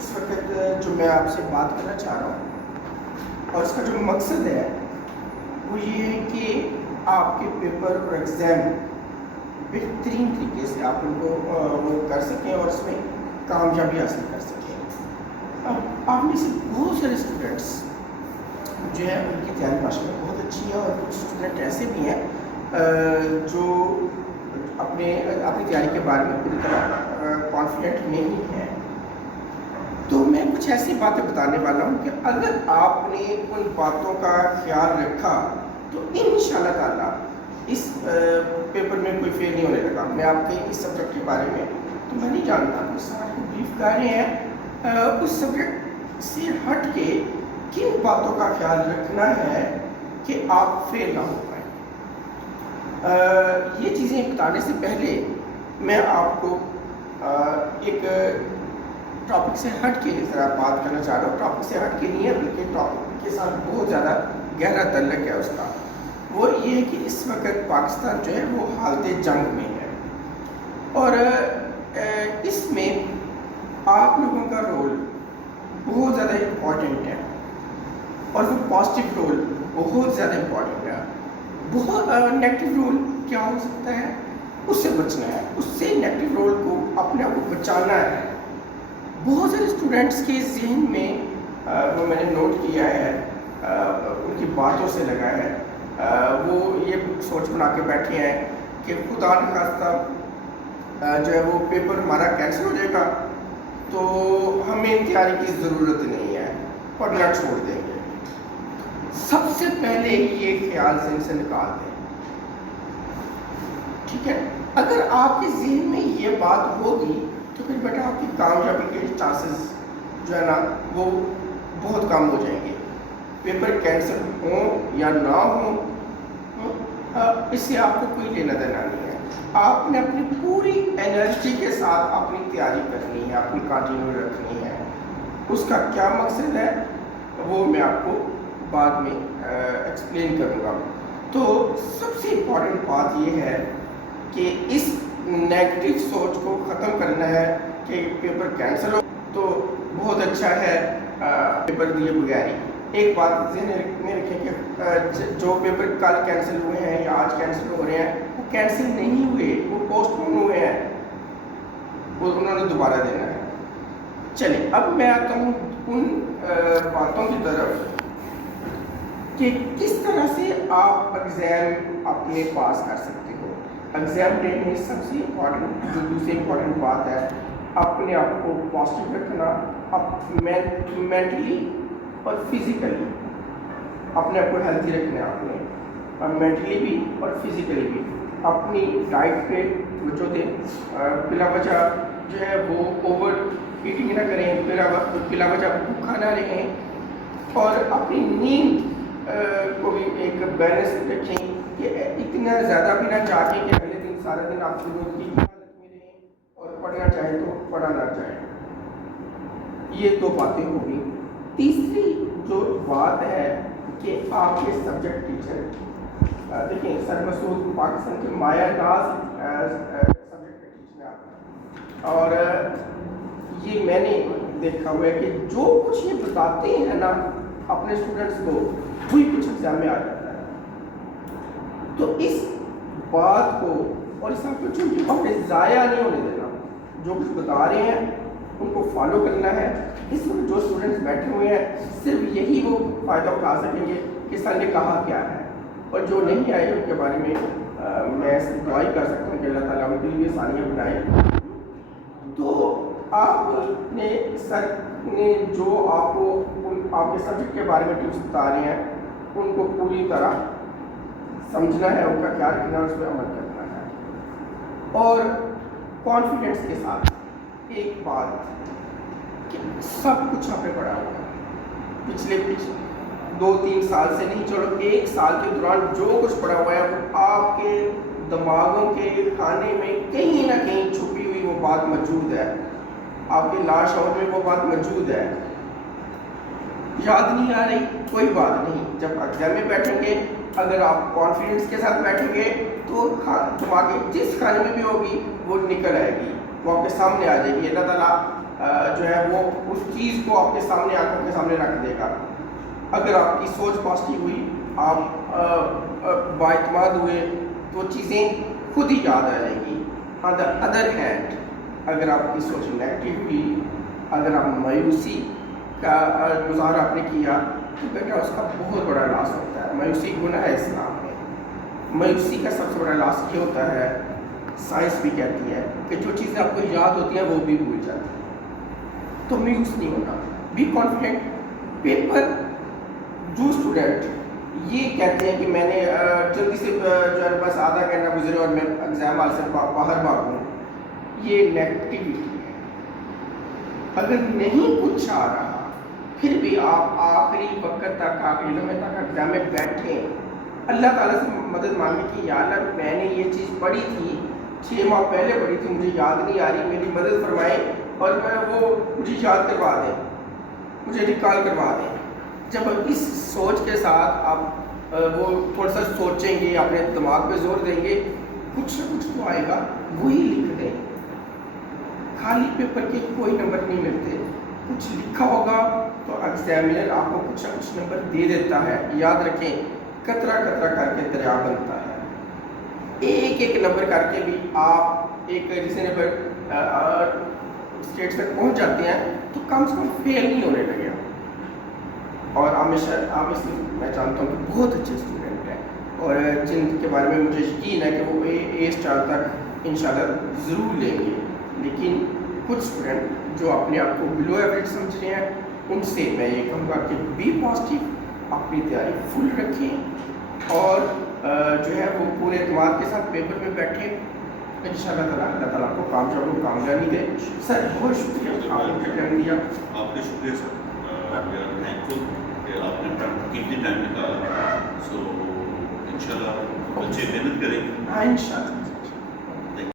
اس وقت جو میں آپ سے بات کرنا چاہ رہا ہوں اور اس کا جو مقصد ہے وہ یہ ہے کہ آپ کے پیپر اور ایگزام بہترین طریقے سے آپ ان کو وہ کر سکیں اور اس میں کامیابی حاصل کر سکیں۔ آپ میں سے بہت سارے اسٹوڈنٹس جو ہے ان کی تیاری ماشاء اللہ بہت اچھی ہے، اور کچھ اسٹوڈنٹ ایسے بھی ہیں جو اپنی تیاری کے بارے میں پوری طرح کانفیڈنٹ نہیں ہے۔ تو میں کچھ ایسی باتیں بتانے والا ہوں کہ اگر آپ نے ان باتوں کا خیال رکھا تو انشاءاللہ تعالیٰ اس پیپر میں کوئی فیل نہیں ہونے لگا۔ میں آپ کے اس سبجیکٹ کے بارے میں تو میں نہیں جانتا، اس سوال کو بریف کر رہے ہیں اس سبجیکٹ سے ہٹ کے کن باتوں کا خیال رکھنا ہے کہ آپ فیل نہ ہو پائیں۔ یہ چیزیں بتانے سے پہلے میں آپ کو ایک ٹاپک سے ہٹ کے ذرا بات کرنا چاہ رہا ہوں۔ ٹاپک سے ہٹ کے نہیں ہے بلکہ ٹاپک کے ساتھ بہت زیادہ گہرا تعلق ہے اس کا۔ وہ یہ ہے کہ اس وقت پاکستان جو ہے وہ حالت جنگ میں ہے، اور اس میں آپ لوگوں کا رول بہت زیادہ امپورٹنٹ ہے، اور وہ پازیٹیو رول بہت زیادہ امپورٹنٹ ہے۔ بہت نیگیٹو رول کیا ہو سکتا ہے، اس سے بچنا ہے، اس سے نیگیٹو رول کو اپنے آپ کو بچانا ہے۔ بہت سارے اسٹوڈنٹس کے ذہن میں وہ میں نے نوٹ کیا ہے، ان کی باتوں سے لگا ہے، وہ یہ سوچ بنا کے بیٹھے ہیں کہ خدا نخواستہ جو ہے وہ پیپر ہمارا کینسل ہو جائے گا تو ہمیں تیاری کی ضرورت نہیں ہے، پڑھنا چھوڑ دیں گے۔ سب سے پہلے یہ خیال ذہن سے نکال دیں، ٹھیک ہے؟ اگر آپ کے ذہن میں یہ بات ہوگی تو پھر بیٹا آپ کی کامیابی کے چانسز جو ہے نا وہ بہت کم ہو جائیں گے۔ پیپر کینسل ہوں یا نہ ہوں اس سے آپ کو کوئی لینا دینا نہیں ہے۔ آپ نے اپنی پوری انرجی کے ساتھ اپنی تیاری کرنی ہے، اپنی کنٹینیو رکھنی ہے۔ اس کا کیا مقصد ہے وہ میں آپ کو بعد میں ایکسپلین کروں گا۔ تو سب سے امپورٹنٹ بات یہ ہے کہ اس نیگیٹو سوچ کو ختم کرنا ہے کہ پیپر کینسل ہو تو بہت اچھا ہے پیپر دیے بغیر ہی۔ ایک بات ذہن میں رکھیں کہ جو پیپر کل کینسل ہوئے ہیں یا آج کینسل ہو رہے ہیں وہ کینسل نہیں ہوئے، وہ پوسٹ پون ہوئے ہیں، وہ انہوں نے دوبارہ دینا ہے۔ چلیں اب میں آتا ہوں ان باتوں کی طرف کہ کس طرح سے آپ ایگزام اپنے پاس کر سکتے ہو۔ ایگزام ڈے میں سب سے امپورٹنٹ جو دوسری امپورٹنٹ بات ہے، اپنے آپ کو پازیٹیو رکھنا، مینٹلی اور فزیکلی اپنے آپ کو ہیلتھی رکھنا ہے، آپ نے اور مینٹلی بھی اور فزیکلی بھی اپنی ڈائٹ پہ توجہ دیں، بلا وجہ جو ہے وہ اوور ایٹنگ نہ کریں، بلا وجہ بھوکا نہ رہیں، اور اپنی نیند کو بھی ایک بیلنس رکھیں کہ اتنا زیادہ بھی نہ چاہیں کہ اگلے دن سارا دن آپ کی روز کی حالت میں رہیں اور پڑھنا چاہیں تو پڑھا نہ چاہیں۔ یہ دو باتیں ہوگی۔ تیسری جو بات ہے کہ آپ کے سبجیکٹ ٹیچر دیکھیں، سر مسعود پاکستان کے مایہ ناز سبجیکٹ ٹیچر ہیں، اور یہ میں نے دیکھا ہوا ہے کہ جو کچھ یہ بتاتے ہیں نا اپنے اسٹوڈنٹس کو وہی کچھ ایگزام میں آ جاتا ہے۔ تو اس بات کو اور اس اپرچونٹی کو ہمیں ضائع نہیں ہونے دینا، جو کچھ بتا رہے ہیں ان کو فالو کرنا ہے۔ اس وقت جو اسٹوڈنٹس بیٹھے ہوئے ہیں صرف یہی وہ فائدہ اٹھا سکیں گے کہ سر نے کہا کیا ہے، اور جو نہیں آئے ان کے بارے میں میں دعائی کر سکتا ہوں کہ اللہ تعالیٰ ان کے لیے آسانیاں بنائے۔ تو آپ نے سر نے جو آپ کو آپ کے سبجیکٹ کے بارے میں ٹپس بتا رہے ہیں ان کو پوری طرح سمجھنا ہے، ان کا خیال رکھنا ہے، اس پہ عمل کرنا ہے، اور کانفیڈنس کے ساتھ ایک بات کہ سب کچھ آپ نے پڑھا ہوا ہے، پچھلے 2-3 سال سے نہیں، چلو 1 سال کے دوران جو کچھ پڑھا ہوا ہے وہ آپ کے دماغوں کے خانے میں کہیں نہ کہیں چھپی ہوئی وہ بات موجود ہے، آپ کے لاشعور میں وہ بات موجود ہے۔ یاد نہیں آ رہی کوئی بات نہیں، جب ایگزام میں بیٹھیں گے اگر آپ کانفیڈنس کے ساتھ بیٹھیں گے تو دماغ کے جس خانے میں بھی ہوگی وہ نکل آئے گی، وہ آپ کے سامنے آ جائے گی۔ اللہ تعالیٰ جو ہے وہ اس چیز کو آپ کے سامنے آنکھوں کے سامنے رکھ دے گا. اگر آپ کی سوچ پازیٹیو ہوئی, آپ بااعتماد ہوئے, تو چیزیں خود ہی یاد آ جائیں گی. آن دا ادر ہینڈ اگر آپ کی سوچ نیگیٹو ہوئی, اگر آپ مایوسی کا مظاہرہ آپ نے کیا, تو بیٹا اس کا بہت بڑا لاس ہوتا ہے. مایوسی گناہ ہے اسلام میں. مایوسی کا سب سے بڑا لاس یہ ہوتا ہے, سائنس بھی کہتی ہے کہ جو چیزیں آپ کو یاد ہوتی ہیں وہ بھی بھول جاتی ہیں. تو مایوس نہیں ہونا, بی کانفیڈنٹ. پیپر جو اسٹوڈنٹ یہ کہتے ہیں کہ میں نے جلدی سے جو ہے بس آدھا گھنٹہ گزرے اور میں ایگزام ہال سے باہر بھاگوں, یہ نیگیٹیوٹی ہے. اگر نہیں کچھ آ رہا پھر بھی آپ آخری وقت تک, آخری لمحے تک ایگزام میں بیٹھیں, اللہ تعالیٰ سے مدد مانگیں کہ یا اللہ میں نے یہ چیز پڑھی تھی 6 ماہ پہلے پڑھی تھی, مجھے یاد نہیں آ رہی, میری مدد فرمائیں اور میں وہ مجھے یاد کروا دیں, مجھے ریکال کروا دیں. جب اس سوچ کے ساتھ آپ وہ تھوڑا سا سوچیں گے, اپنے دماغ پہ زور دیں گے, کچھ نہ کچھ تو آئے گا, وہی لکھ دیں. خالی پیپر کے کوئی نمبر نہیں ملتے, کچھ لکھا ہوگا تو ایگزامینر آپ کو کچھ نہ کچھ نمبر دے دیتا ہے. یاد رکھیں, قطرہ قطرہ کر کے دریا بنتا ہے. ایک ایک نمبر کر کے بھی آپ ایک ریزنیبل اسٹیٹ تک پہنچ جاتے ہیں تو کم سے کم فیل نہیں ہونے لگے. اور عامر صرف میں جانتا ہوں کہ بہت اچھے اسٹوڈنٹ ہیں, اور جن کے بارے میں مجھے یقین ہے کہ وہ اے اسٹار تک انشاءاللہ ضرور لیں گے. لیکن کچھ اسٹوڈنٹ جو اپنے آپ کو بلو ایوریج سمجھ رہے ہیں, ان سے میں یہ کہوں گا کہ بی پازیٹیو, اپنی تیاری فل رکھیں اور جو ہے وہ پورے اعتماد کے ساتھ پیپر میں بیٹھیں. انشاءاللہ تعالیٰ اللہ تعالیٰ کو کامیابی دے. سر بہت شکریہ آپ نے ٹائم دیا. آپ کا شکریہ سر, وی آر تھینکفل کہ آپ نے کتنی ٹائم نکالا. سو انشاءاللہ بچے محنت کریں گے. ہاں انشاءاللہ.